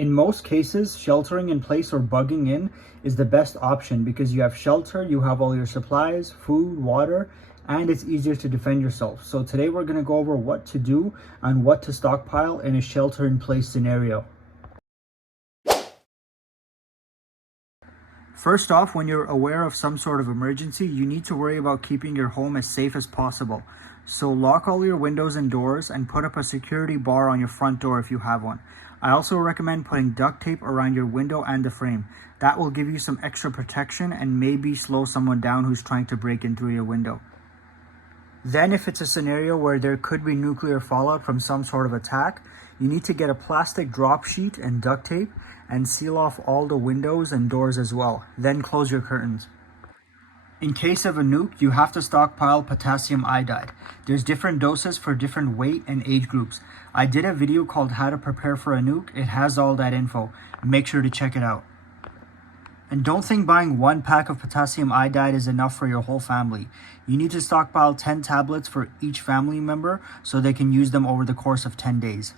In most cases, sheltering in place or bugging in is the best option because you have shelter, you have all your supplies, food, water, and it's easier to defend yourself. So today we're going to go over what to do and what to stockpile in a shelter in place scenario. First off, when you're aware of some sort of emergency, you need to worry about keeping your home as safe as possible. So lock all your windows and doors and put up a security bar on your front door if you have one. I also recommend putting duct tape around your window and the frame. That will give you some extra protection and maybe slow someone down who's trying to break in through your window. Then if it's a scenario where there could be nuclear fallout from some sort of attack, you need to get a plastic drop sheet and duct tape and seal off all the windows and doors as well. Then close your curtains. In case of a nuke, you have to stockpile potassium iodide. There's different doses for different weight and age groups. I did a video called How to Prepare for a Nuke. It has all that info. Make sure to check it out. And don't think buying one pack of potassium iodide is enough for your whole family. You need to stockpile 10 tablets for each family member so they can use them over the course of 10 days.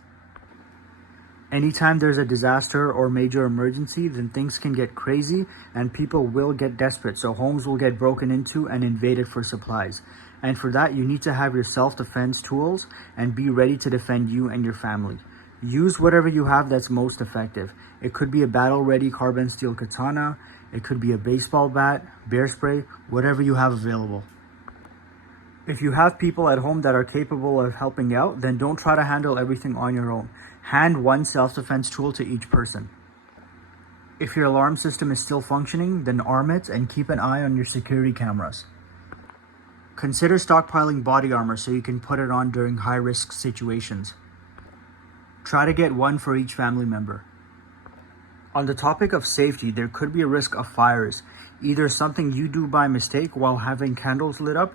Anytime there's a disaster or major emergency, then things can get crazy and people will get desperate. So homes will get broken into and invaded for supplies. And for that, you need to have your self-defense tools and be ready to defend you and your family. Use whatever you have that's most effective. It could be a battle-ready carbon steel katana. It could be a baseball bat, bear spray, whatever you have available. If you have people at home that are capable of helping out, then don't try to handle everything on your own. Hand one self-defense tool to each person. If your alarm system is still functioning, then arm it and keep an eye on your security cameras. Consider stockpiling body armor so you can put it on during high-risk situations. Try to get one for each family member. On the topic of safety, there could be a risk of fires, either something you do by mistake while having candles lit up,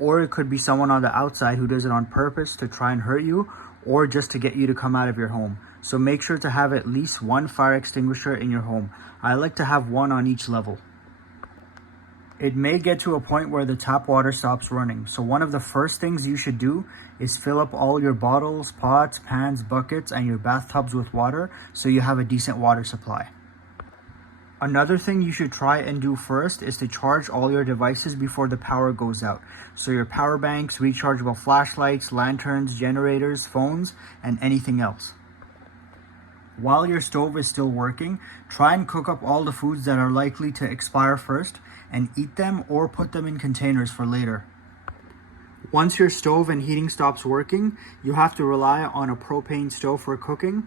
or it could be someone on the outside who does it on purpose to try and hurt you, or just to get you to come out of your home. So make sure to have at least one fire extinguisher in your home. I like to have one on each level. It may get to a point where the tap water stops running. So one of the first things you should do is fill up all your bottles, pots, pans, buckets, and your bathtubs with water so you have a decent water supply. Another thing you should try and do first is to charge all your devices before the power goes out. So your power banks, rechargeable flashlights, lanterns, generators, phones, and anything else. While your stove is still working, try and cook up all the foods that are likely to expire first and eat them or put them in containers for later. Once your stove and heating stops working, you have to rely on a propane stove for cooking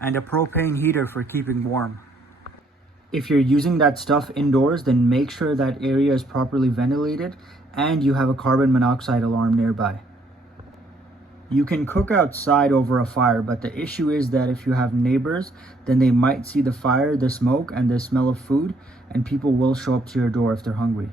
and a propane heater for keeping warm. If you're using that stuff indoors, then make sure that area is properly ventilated and you have a carbon monoxide alarm nearby. You can cook outside over a fire, but the issue is that if you have neighbors, then they might see the fire, the smoke, and the smell of food, and people will show up to your door if they're hungry.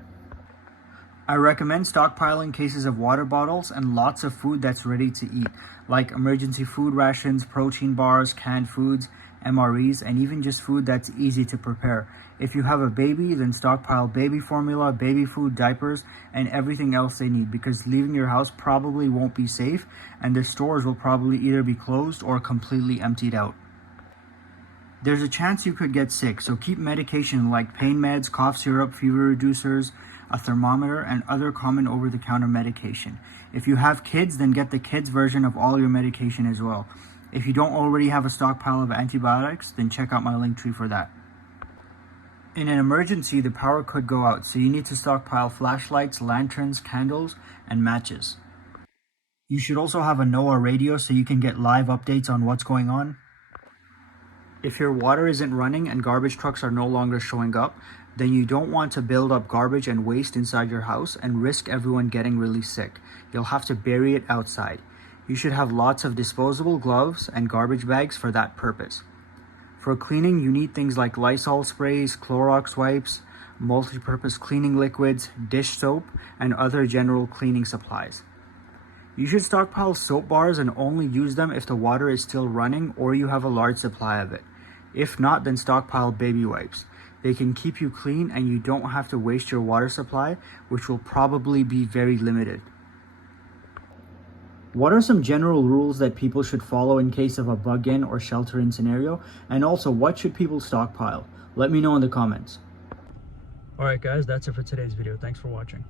I recommend stockpiling cases of water bottles and lots of food that's ready to eat, like emergency food rations, protein bars, canned foods, MREs, and even just food that's easy to prepare. If you have a baby, then stockpile baby formula, baby food, diapers, and everything else they need, because leaving your house probably won't be safe and the stores will probably either be closed or completely emptied out. There's a chance you could get sick, so keep medication like pain meds, cough syrup, fever reducers, a thermometer, and other common over-the-counter medication. If you have kids, then get the kids version of all your medication as well. If you don't already have a stockpile of antibiotics, then check out my link tree for that. In an emergency, the power could go out, so you need to stockpile flashlights, lanterns, candles, and matches. You should also have a NOAA radio so you can get live updates on what's going on. If your water isn't running and garbage trucks are no longer showing up, then you don't want to build up garbage and waste inside your house and risk everyone getting really sick. You'll have to bury it outside. You should have lots of disposable gloves and garbage bags for that purpose. For cleaning, you need things like Lysol sprays, Clorox wipes, multi-purpose cleaning liquids, dish soap, and other general cleaning supplies. You should stockpile soap bars and only use them if the water is still running or you have a large supply of it. If not, then stockpile baby wipes. They can keep you clean and you don't have to waste your water supply, which will probably be very limited. What are some general rules that people should follow in case of a bug-in or shelter-in scenario? And also, what should people stockpile? Let me know in the comments. Alright guys, that's it for today's video. Thanks for watching.